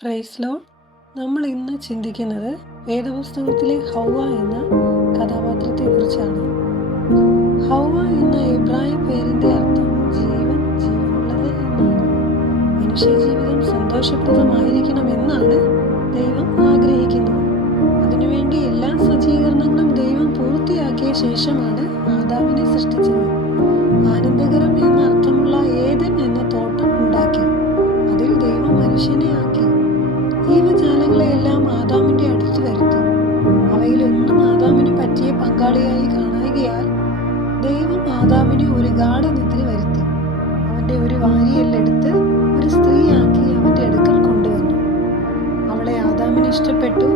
Praise Lord. നമ്മൾ ഇന്ന് ചിന്തിക്കുന്നത് വേദപുസ്തകത്തിലെ ഹൗവ എന്ന കഥാപാത്രത്തെക്കുറിച്ചാണ്. ഹൗവ എന്ന എബ്രായ പേരിൻ്റെ അർത്ഥം ജീവൻ, ജീവനുള്ളത് എന്നാണ്. മനുഷ്യജീവിതം സന്തോഷപ്രദമായിരിക്കണമെന്നാണ് ദൈവം ആഗ്രഹിക്കുന്നത്. അതിനുവേണ്ടി എല്ലാ സജ്ജീകരണങ്ങളും ദൈവം പൂർത്തിയാക്കിയ ശേഷമാണ് ആദാമിനെ സൃഷ്ടിച്ചത്. ആനന്ദകരം എന്ന അർത്ഥമുള്ള ഏദൻ എന്ന തോട്ടം ഉണ്ടാക്കി അതിൽ ദൈവം മനുഷ്യനെ ആക്കി. ജീവജാലങ്ങളെയെല്ലാം ആദാമിന്റെ അടുത്ത് വരുത്തി. അവയിലൊന്നും ആദാമിന് പറ്റിയ പങ്കാളിയായി കാണായികയാൽ ദൈവം ആദാമിന് ഒരു ഗാഢനിദ്ര വരുത്തി. അവന്റെ ഒരു വാരിയെല്ലെടുത്ത് ഒരു സ്ത്രീയാക്കി അവന്റെ അടുക്കൽ കൊണ്ടുവന്നു. അവളെ ആദാമിന് ഇഷ്ടപ്പെട്ടു.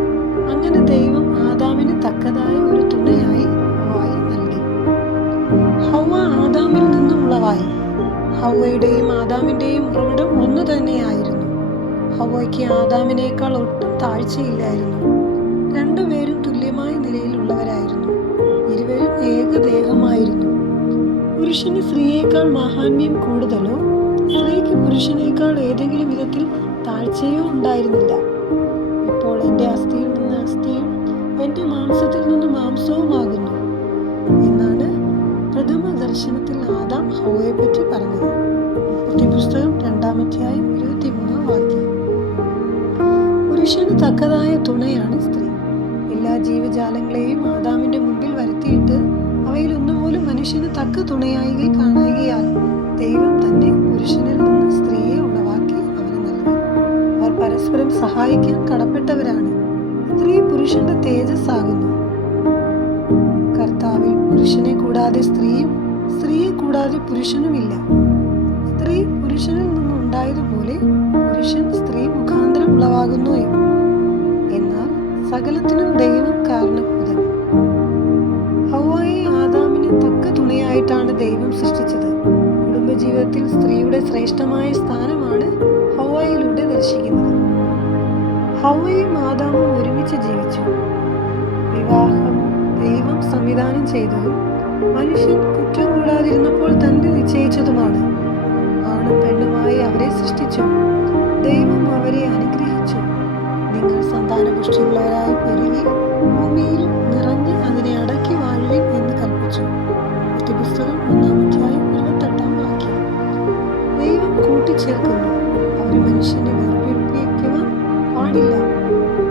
അങ്ങനെ ദൈവം ആദാമിന് തക്കതായ ഒരു തുണയായി ഹൗവയെ നൽകി. ഹൗവ ആദാമിൽ നിന്നും ഉളവായി. ഹൗവയുടെയും ആദാമിന്റെയും ഉറവിടം ഒന്നു തന്നെയായിരുന്നു. ഹൗവയ്ക്ക് ആദാമിനേക്കാൾ ഒട്ടും താഴ്ചയില്ലായിരുന്നു. രണ്ടുപേരും തുല്യമായ നിലയിലുള്ളവരായിരുന്നു. ഇരുവരും ഏകദേഹമായിരുന്നു. പുരുഷന് സ്ത്രീയേക്കാൾ മഹാത്മ്യം കൂടുതലോ സ്ത്രീക്ക് പുരുഷനേക്കാൾ ഏതെങ്കിലും വിധത്തിൽ താഴ്ചയോ ഉണ്ടായിരുന്നില്ല. ഇപ്പോൾ എൻ്റെ അസ്ഥിയിൽ നിന്ന് അസ്ഥിയും എൻ്റെ മാംസത്തിൽ നിന്ന് മാംസവുമാകുന്നു എന്നാണ് പ്രഥമ ദർശനത്തിൽ ആദാം ഹൗവയെ പറ്റി പറഞ്ഞത്. പുസ്തകം 2-ാം അധ്യായം 23-ാം വാക്യം. പുരുഷന് തക്കതായ തുണയാണ് സ്ത്രീ. എല്ലാ ജീവജാലങ്ങളെയും ആദാമിന്റെ മുമ്പിൽ വരുത്തിയിട്ട് അവയിൽ ഒന്നുപോലും മനുഷ്യന് തക്ക തുണയായി കാണുകയാൽ ദൈവം തന്നെ പുരുഷനിൽ നിന്ന് സ്ത്രീയെ ഉളവാക്കി അവന് നൽകി. അവർ പരസ്പരം സഹായിക്കാൻ കടപ്പെട്ടവരാണ്. സ്ത്രീ പുരുഷന്റെ തേജസ്സാകുന്നു. കർത്താവിൽ പുരുഷനെ കൂടാതെ സ്ത്രീയും സ്ത്രീയെ കൂടാതെ പുരുഷനുമില്ല. സ്ത്രീ പുരുഷനിൽ നിന്നുണ്ടായതുപോലെ പുരുഷൻ സ്ത്രീ മുഖാന്തരം ഉളവാകുന്നു. എന്നാൽ സകലത്തിനും ദൈവം കാരണഭൂതൻ. ഹൗവയെ ആദാമിന് തക്ക തുണയായിട്ടാണ് ദൈവം സൃഷ്ടിച്ചത്. കുടുംബജീവിതത്തിൽ സ്ത്രീയുടെ ശ്രേഷ്ഠമായ സ്ഥാനമാണ് ഹൗവയിലൂടെ ദർശിക്കുന്നത്. ഹൗവയും ആദാമും ഒരുമിച്ച് ജീവിച്ചു. വിവാഹം ദൈവം സംവിധാനം ചെയ്തതും മനുഷ്യൻ കുറ്റം കൂടാതിരുന്നപ്പോൾ തന്നെ നിശ്ചയിച്ചതുമാണ്. ആണും പെണ്ണുമായി അവരെ സൃഷ്ടിച്ചു. ദൈവം അവരെ അനുഗ്രഹിച്ചു. നിങ്ങൾ സന്താനപുഷ്ടിയുള്ളവരായി പെരുകി ഭൂമിയിൽ നിറഞ്ഞ് അതിനെ അടക്കി വാഴുവിൻ എന്ന് കൽപ്പിച്ചു. പുസ്തകം 1-ാം അധ്യായം 28-ാം വാക്യം. ദൈവം കൂട്ടിച്ചേർക്കുന്നു. അവർ മനുഷ്യനെ വേർപിരിപ്പിക്കുവാൻ പാടില്ല.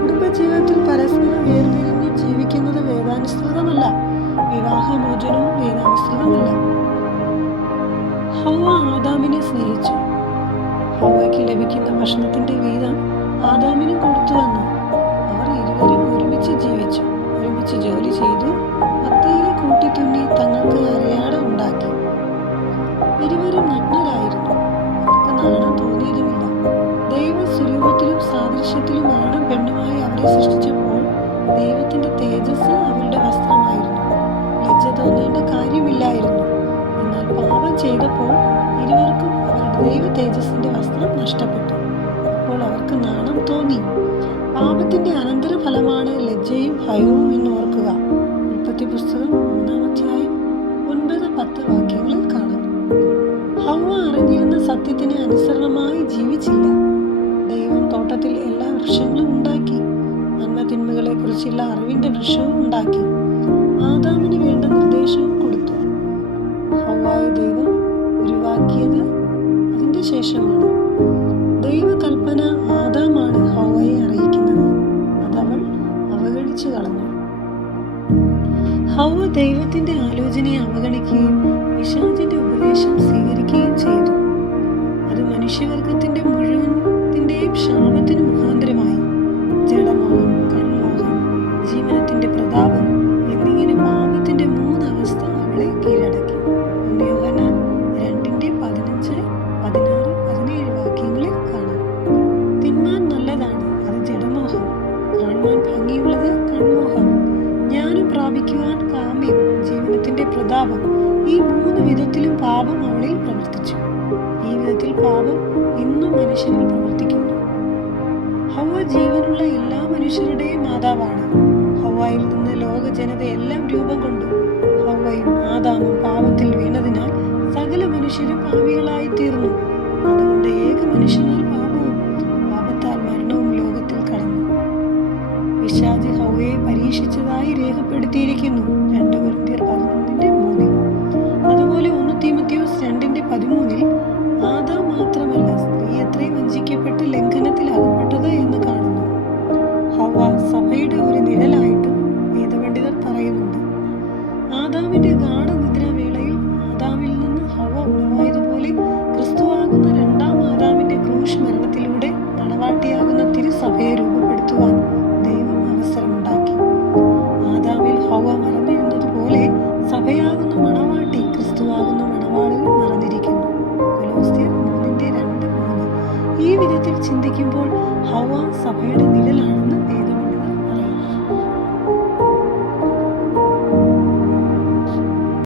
കുടുംബജീവിതത്തിൽ പരസ്പരം വേർപിരിഞ്ഞ് ജീവിക്കുന്നത് വേദാനുസൃതമല്ല. വിവാഹമോചനവും വേദാനുസൃതമല്ല. ഹൗവ ആദാമിനെ സ്നേഹിച്ചു. ഹൗവയ്ക്ക് ലഭിക്കുന്ന ഭക്ഷണത്തിന്റെ വീതം ആദാമിനും കൊടുത്തു വന്നു. അവർ ഇരുവരും ഒരുമിച്ച് ജീവിച്ചു. ഒരുമിച്ച് ജോലി ചെയ്തു. അത്തിയില കൂട്ടിത്തുന്നി തങ്ങൾക്ക് അരയാട ഉണ്ടാക്കി. ഇരുവരും നഗ്നരായിരുന്നു. അവർക്ക് നാണം തോന്നിയതുമില്ല. ദൈവ സ്വരൂപത്തിലും സാദൃശ്യത്തിലും ആണും പെണ്ണുമായി അവരെ സൃഷ്ടിച്ചപ്പോൾ ദൈവത്തിന്റെ തേജസ് അവരുടെ വസ്ത്രമായിരുന്നു. ലജ്ജ തോന്നേണ്ട കാര്യമില്ലായിരുന്നു. എന്നാൽ പാപം ചെയ്തപ്പോൾ ഇരുവർക്കും അവരുടെ ദൈവ തേജസ്സിന്റെ വസ്ത്രം നഷ്ടപ്പെട്ടു. അപ്പോൾ അവർക്ക് നാണം തോന്നി. പാപത്തിന്റെ അനന്തരഫലമാണ് ലജ്ജയും ഭയവും എന്ന് ഓർക്കുക. ഉൽപ്പത്തി പുസ്തകം 3-ാം അധ്യായം 9-10 വാക്യങ്ങളിൽ കാണാം. ഹൗവ അറിഞ്ഞിരുന്ന സത്യത്തിന് അനുസരണമായി ജീവിച്ചില്ല. ദൈവം തോട്ടത്തിൽ എല്ലാ വൃക്ഷങ്ങളും ഉണ്ടാക്കി. നന്മ തിന്മകളെ കുറിച്ചുള്ള അറിവിന്റെ വൃക്ഷവും ഉണ്ടാക്കി. ആദാമിന് വേണ്ട നിർദ്ദേശവും കൊടുത്തു. ഹൗവയെ ദൈവം ഉരുവാക്കിയത് അതിന്റെ ശേഷമാണ്. ദൈവകൽപ്പന ആദാമാണ് ഹൗവയെ അറിയിക്കുന്നത്. അതവൾ അവഗണിച്ചു കളഞ്ഞു. ഹൗവ ദൈവത്തിന്റെ ആലോചനയെ അവഗണിക്കുകയും പിശാചിന്റെ ഉപദേശം സ്വീകരിക്കുകയും ചെയ്തു. അത് മനുഷ്യവർഗത്തിന്റെ മുഴുവൻ്റെയും ശാപത്തിന് മുഖാന്തരമായി. ജഡമോഹം, കൺമോഹം, ജീവനത്തിന്റെ പ്രതാപം എന്നിങ്ങനെ പാപത്തിന്റെ 3 അവസ്ഥ അവളെ കീഴടക്കി. യോഹന്നാൻ 2:15, 16, 17 വാക്യങ്ങളിൽ കാണാം. തിന്മാൻ നല്ലതാണ്, അത് ജഡമോഹം. കാണുവാൻ ഭംഗിയുള്ളത് കൺമോഹം. ജ്ഞാനം പ്രാപിക്കുവാൻ കാമ്യം, ജീവനത്തിന്റെ പ്രതാപം. ഈ 3 വിധത്തിലും പാപം അവളിൽ പ്രവർത്തിച്ചു. ഈ വിധത്തിൽ പാപം ഇന്നും മനുഷ്യനിൽ പ്രവർത്തിക്കുന്നു. ഹൗവ ജീവനുള്ള എല്ലാ മനുഷ്യരുടെയും മാതാവാണ്. ഹൗവയിൽ നിന്ന് ലോക ജനതയെല്ലാം രൂപം കൊണ്ടു. ഹൗവയും ആദാമും പാപത്തിൽ വീണതിനാൽ സകല മനുഷ്യരും പാപികളായി തീർന്നു. അതുകൊണ്ട് ഏക മനുഷ്യനാൽ പാപവും പാപത്താൽ മരണവും പിശാച് ഹൗവയെ പരീക്ഷിച്ചതായി രേഖപ്പെടുത്തിയിരിക്കുന്നു 2 കൊരിന്ത്യർ 11:3. അതുപോലെ 1 തീമോഥെയോസ് 2:13 ആദാം മാത്രമല്ല സ്ത്രീ അത്രേ വഞ്ചിക്കപ്പെട്ട് ലംഘനത്തിൽ അകപ്പെട്ടത് എന്ന് കാണുന്നു. ഹൗവ സഭയുടെ ഒരു നിഴലായിട്ടും വേദപണ്ഡിതർ പറയുന്നുണ്ട്. ആദാമിന്റെ ഗാഠനിദ്രാവേളയിൽ ആദാമിൽ നിന്ന് ഹൗവ ഉളവായതുപോലെ ക്രിസ്തുവാകുന്ന രണ്ടാം ആദാമിന്റെ ക്രൂശ് മരണത്തിലൂടെ മണവാട്ടിയാകുന്ന തിരുസഭയെ രൂപപ്പെടുത്തുവാൻ ദൈവം അവസരമുണ്ടാക്കി. ആദാമിൽ ഹൗവ മറഞ്ഞിരുന്നതുപോലെ സഭയാകുന്ന മണവാട്ടി ക്രിസ്തുവാകുന്ന മണവാളിൽ മറഞ്ഞിരിക്കുന്നു. കൊലോസ്യർ 3:2-3. ഈ വിധത്തിൽ ചിന്തിക്കുമ്പോൾ ഹൗവ സഭയുടെ നിഴലാണെന്ന് വേദം